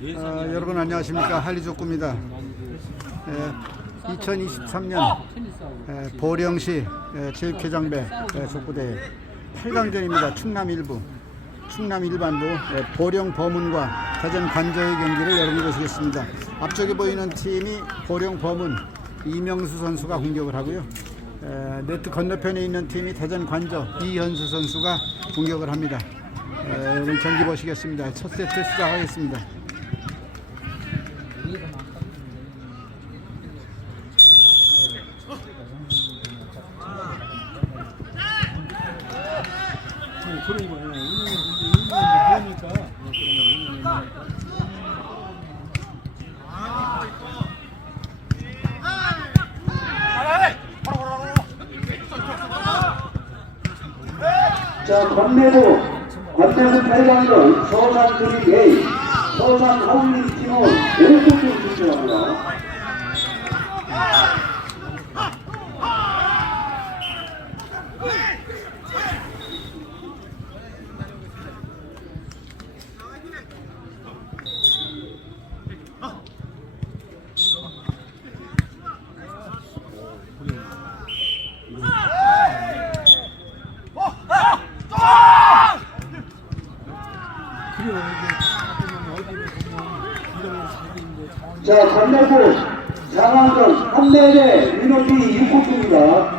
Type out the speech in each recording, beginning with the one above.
어, 여러분 안녕하십니까 한리족구입니다. 예, 2023년 예, 보령시 예, 체육회장배 예, 족구대회 8강전입니다. 충남 일부 충남 일반부 예, 보령 범은과 대전 관저의 경기를 여러분 보시겠습니다. 앞쪽에 보이는 팀이 보령 범은 이명수 선수가 공격을 하고요. 에, 네트 건너편에 있는 팀이 대전 관저 이현수 선수가 공격을 합니다. 에, 오늘 경기 보시겠습니다. 첫 세트 시작하겠습니다. 네, 그런 거예요. 운영이 이제 운영이 이제 되니까 네, 그런 거 운영이 자, 건매부, 건매부 8강전 서산 그립 A, 서산 하울링 팀은 5골을 출전합니다. 그래요. 이게 보면 어디를 보면 이런 거 자기 이제 자, 건매부, 장항전, 한매대, 민호비 6골입니다.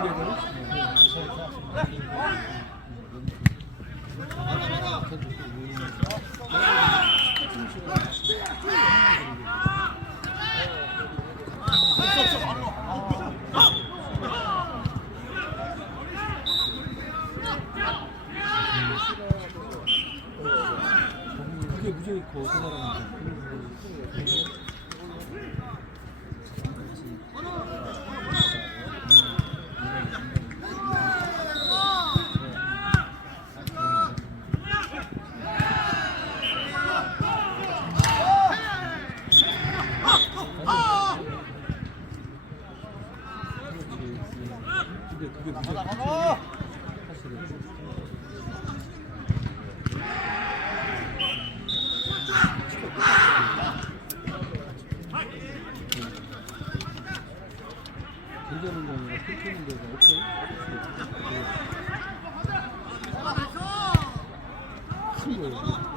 그게 무조건 있고 그 사람은 근데 그게 무조건 사실은 굉장히 뭐 펼치는 데가 없어요. 큰 거예요.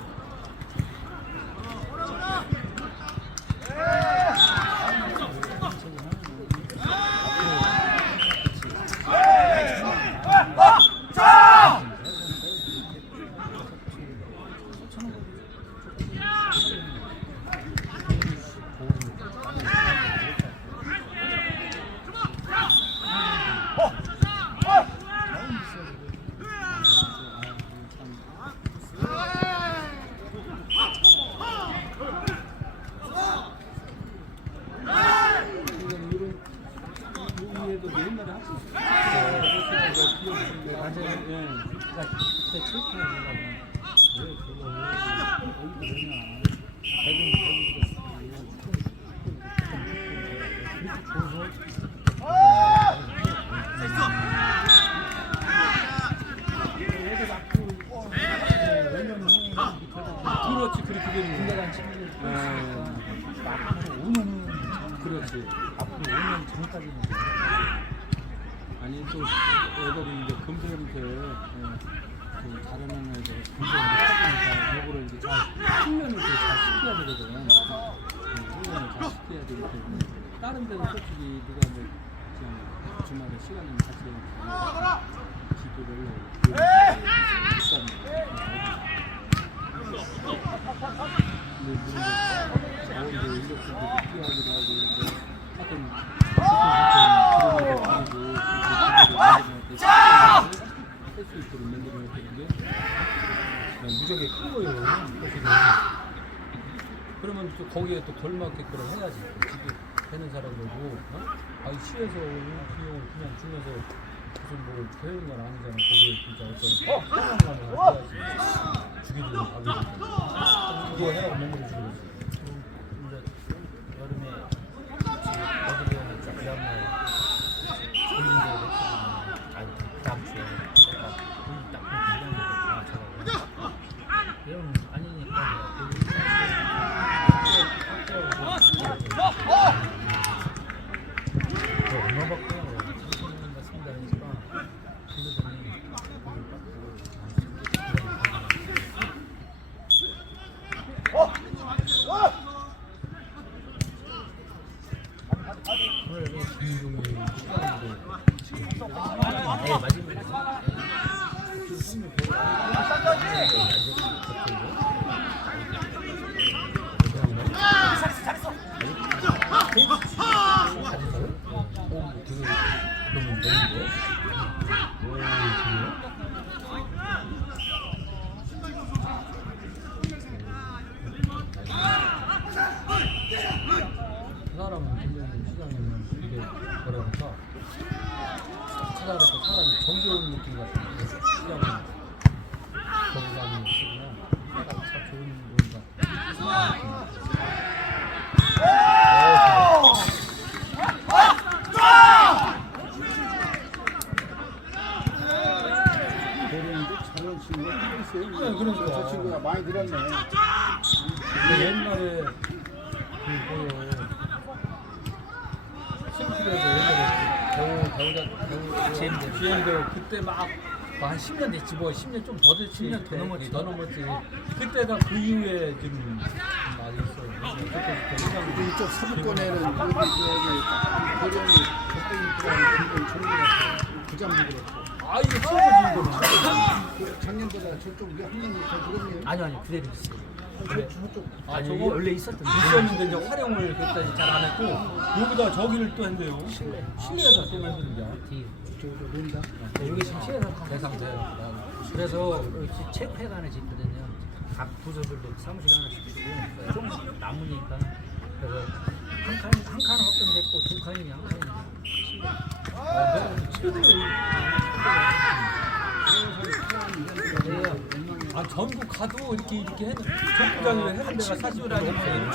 지금 이런 여기에도 옛날에 하고 있어요. 맞아요. 예. 그러니까 그때 체크해 주려고 왜 그거 왜 거기도 왜냐. 대금 대금 그렇지 그렇게 되는 거야. 앞으로 5년은 그렇지. 앞으로 5년 전까지는 아니 또 애들이 이제 금수한테 그 잘하는 애들 찾으니까 요거를 이제 잘 훈련을 잘 시켜야 되거든. 응, 훈련을 잘 시켜야 되기 때문에 다른 데는 솔직히 누가 뭐 그냥 주말에 시간을 같이 지도를 하려고 근데 이제 자원도 인력들도 필요하기도 하고 하여튼 할수 있도록 만들어야 되는데 무적이 큰 거예요. 사실은. 그러면 또 거기에 또 걸맞게끔 해야지. 집에 되는 사람들고, 어? 아니 시에서 비용을 그냥 주면서 무슨 뭐 되는 건 아니잖아. 거기에 진짜 어떤 포용감을 해야지. 주기도 하고 그거 해라고 맨날 주고 이제 여름에 어디를 그 다음날 졸린 대로 했거든요. 아니 그 다음 주에 내가 거기 딱 보고 이런 거 제가 그럼 아니니까 내가 거기 너무 멀는데? 오, 그래요? 그 사람은 굉장히 시장에는 이게 뭐랄까 찾아가서 사람이 정겨운 느낌 같은 시장은 거기 가면 있으면 사람이 참 좋은 뭔가 보령도 잘하는 친구가 또 있어요. 네, 그러니까. 저 친구가 많이 늘었네. 근데 옛날에 그 뭐요 심플에서 옛날에 배우 배우자 배우 GM 배우. 그때 막. 한 10년 됐지 뭐 10년 좀 더 됐지 10년 더 넘었지. 더 넘었지 그때가 그 이후에 좀 많이 있어요 그냥 이쪽 서부권에는 여기 저기 보령이 덕분이라는 굉장히 좋은 것 같아요. 부장도 그렇고. 아 이게 최고지 이거는 그 작년보다 저쪽 우리 한 명이 더 늘었네요. 아니요, 아니요. 그대로 있어요. 그래? 아, 아 저거 저거 원래 있었던 있었는데 이제 활용을 그때 잘안 했고 여기다 저기를 또 했네요 실내 실내에다 또 만드는 뒤. 저쪽 논다. 여기 지금 시에서 대상자예요 그래서 여기 체크회가 하나 짓거든요. 각 부서별로 사무실 하나씩 주고 좀 남으니까 그래서 한 칸, 한 칸은 확정됐고 두 칸이면 한 칸이면 아 전국 가도 이렇게 이렇게 해는 족구장을 해는 데가 사실은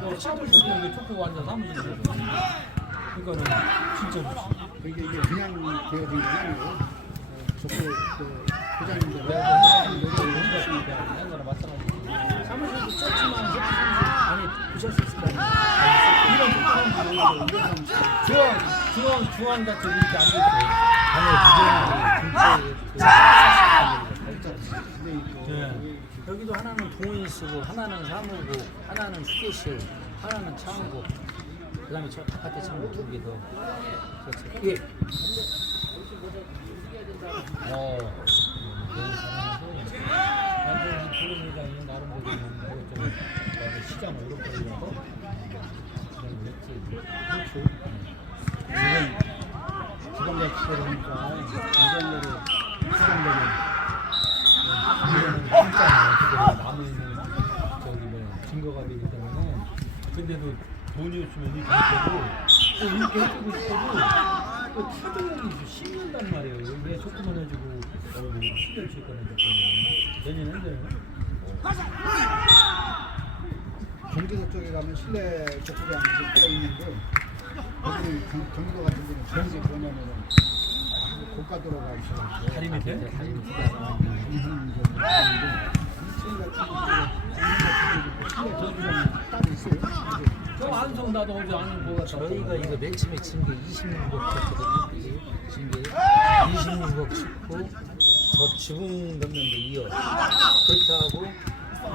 뭐 친구들 이게 족구 완전 사무실이거든 그거는 진짜 그게 이게 그냥 되어진 게 아니고 어, 저쪽 그 부장님들. 온다니까 옛날에 마찬가지 사무실도 좁지만 사무실 안에 부실 수 있을 거 아니에요. 이런 족구장 중앙 중앙 중앙 같은 이렇게 앉아 있어요 안에 부정이 근데 있고 네. 여기도 하나는 동원이 쓰고 하나는 사무고 하나는 휴게실 하나는 창고 그다음에 저 바깥에 창고 두개 더. 그렇죠. 예. 어 시장 오르거리라서 그냥 그랬지 그렇죠. 이건 지방자 치료니까 이전으로 수정되는 이거는 진짜 그대로 남아있는 저기 뭐 증거가 되기 때문에 근데도 돈이 없으면 이렇게 해도 또 이렇게 해주고 싶어도 또 타동이 씹는단 말이에요 왜 조금만 해주고 어, 뭐 10년치 거나 줬더니 내년 현재는 경기도 쪽에 가면 실내 족구장 꽤 있는데 경- 경기도 같은 데는 전지 보면은 고가도로가 있어가지고 다리 밑에? 다리 밑에. 게 따로 있어요. 근데 저 안성 나도 어제 안성 보고 갔다 저희가 이거 맨 처음에 친게 26억 쳤거든요. 친게 26억 쳤고 저 지붕 넣는데 2억 그렇게 하고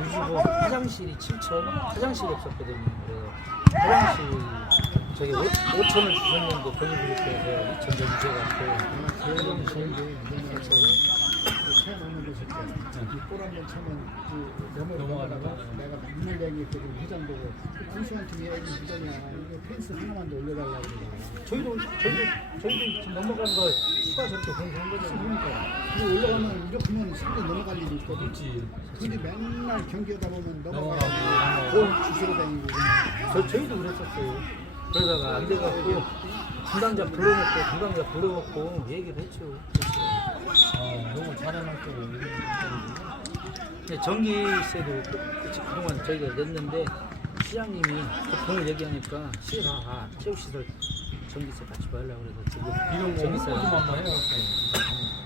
60억 화장실이 7천 화장실이 없었거든요. 그래서 화장실 저기 5, 5천을 주셨는데 거기 그렇게 해서 2천 더 주셔갖고 그런 곳일 때이골한번 차면 그 넘어 넘어가다가? 내가 눈을 내기했거든 회장 보고 군수한 팀이 애기 부장이야. 이거 펜스 하나만 더 올려달라고 그러다가 저희도 저희도 저희도 지금 넘어간 거 추가 저렇게 공부한 거잖아요. 그러니까. 이거 올라가면 이렇게 하면 상대 넘어갈 일이 있거든. 그렇지 근데 맨날 경기하다 보면 넘어가고 주스러 다니고. 저, 저희도 그랬었어요. 그러다가 안 돼갖고 담당자 불러놓고 담당자 불러놓고 얘기를 했죠. 아 너무 잘해놨고 근데 전기세도 그치, 그동안 저희가 냈는데 시장님이 그 돈을 얘기하니까 시라 아, 체육시설 전기세 받지 말라고 그래서 지금 이런 거 전기세 한번 이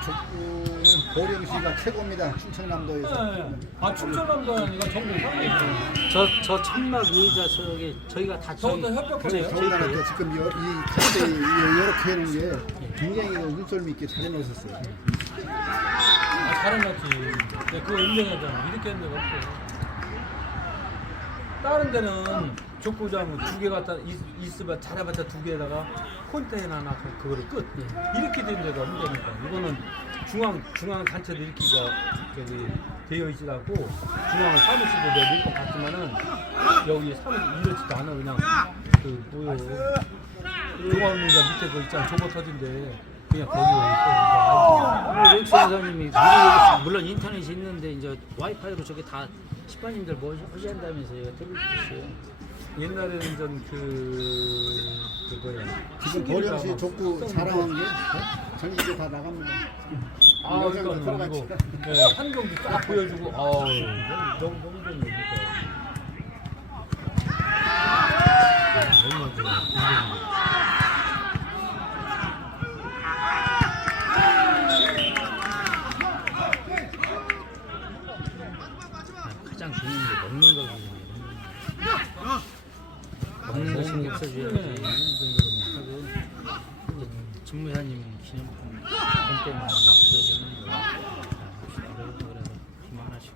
족구는 보령시가 최고입니다 충청남도에서 네. 아 충청남도 아니라 전국 상해 저, 저 천막 의자 저기 저희가 다 저희 저것도 협력하네요. 저희 거예요. 또 지금 여, 이 카드 이렇게 하는 게 굉장히 눈썰미 있게 잘 해놓으셨어요. 아 잘해놨지 근데 그거 인정하잖아 이렇게 했는 데가 없어 다른 데는 족구장 두 개 갖다 있- 있으면 잘해봤자 두 개에다가 컨테이너 하나 그거를 끝. 이렇게 된 데가 문제니까 이거는 중앙 중앙 단체도 이렇게가 저기 되어 있지 않고 중앙 사무실도 내가 밀것 같지만은 여기 사무실 이렇지도 않아. 그냥 그 뭐요? 중앙문자 밑에 그 있잖아. 저거 터진데 그냥 거기 오늘 렉스 선생님이 물론, 인터넷이 있는데 이제 와이파이로 저게 다 식반님들 뭐 하신다면서요. 텔레비전 옛날에는 전그 그 뭐야 지금 보령시 족구 자랑한 게 전국에 다 나갑니다. 아, 그러니까 들어갔지. 이거 네, 한 경기 딱 보여주고, 아우, 너무 너무 좋네. 가장 중요한 게 먹는 거거든요 먹는 거 신경 써줘야지 하고 이제 집무사님 기념품 돈 때문에 그러게 하는 거 그래서 그래서 그만하시고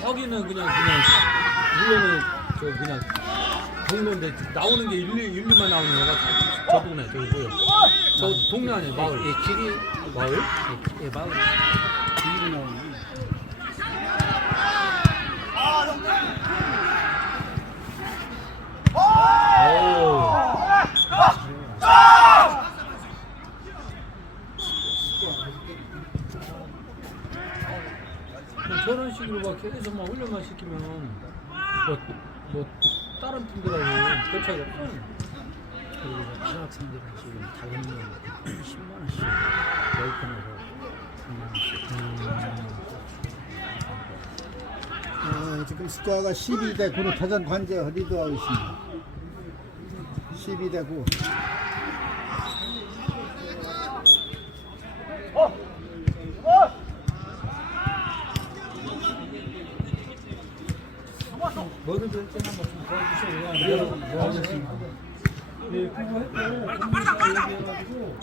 저기는 그냥 그냥 물론은 저 그냥 동네인데 나오는 게 일리 일리만 나오는 거가 저 동네 저기 뭐야? 저 동네 아니야 마을? 예, 길이 마을? 예, 예, 마을 길이 나오는. 뭐 저런 식으로 막 계속 막 훈련만 시키면 뭐, 뭐 다른 팀들하고 별 차이가 없어. 그리고 이제 중학생들은 지금 다금면 10만 원씩 열 번으로 3만 원씩 어, 지금 스코어가 12대 9로 타전 관제 리드하고 있습니다. 12대 9. 뭐든지 할 때는 뭐좀 도와주세요. 네, 네, 알겠습니 다. 예, 그거 했고, 전문가 얘기해가지고,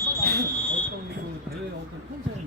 어떤 그 대회 어떤 펜션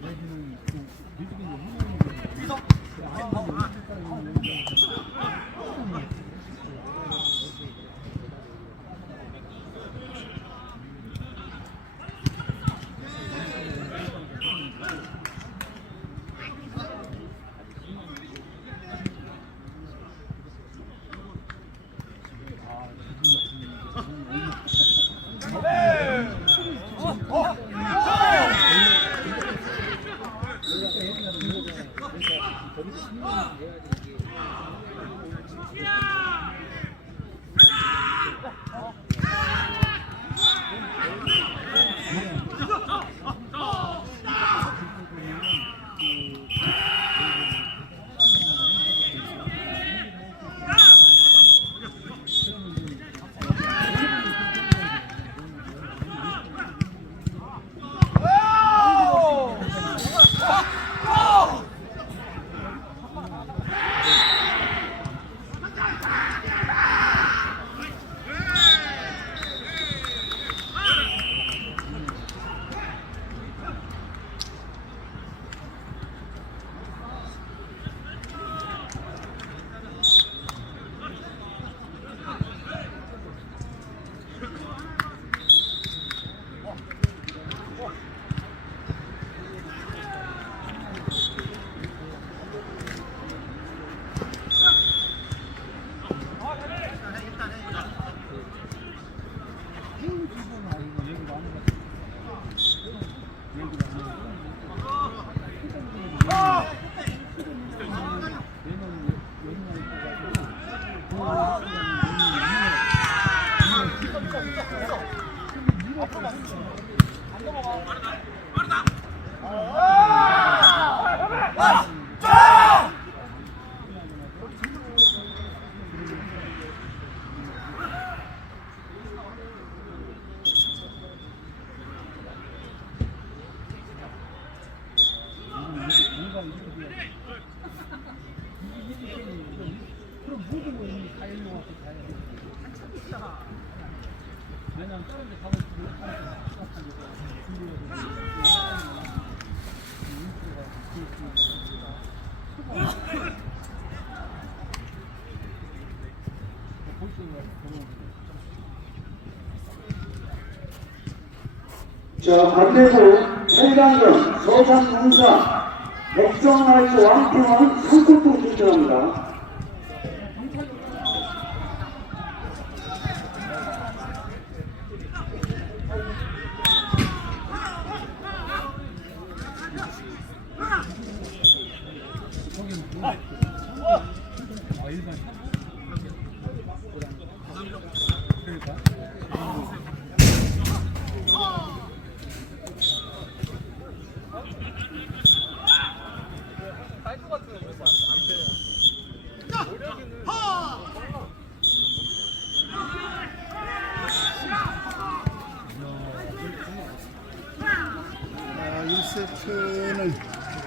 그럼 모든 걸다 일로 와서 다해. 한참 있다. 저 반대로 최강경, 서산공사, 역정활주 왕평은 상급도 존재합니다.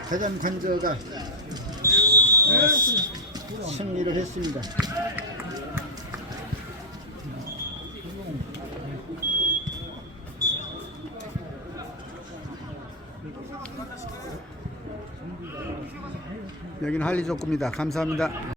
대전 관저가 승리를 했습니다. 여기는 한리족구입니다. 감사합니다.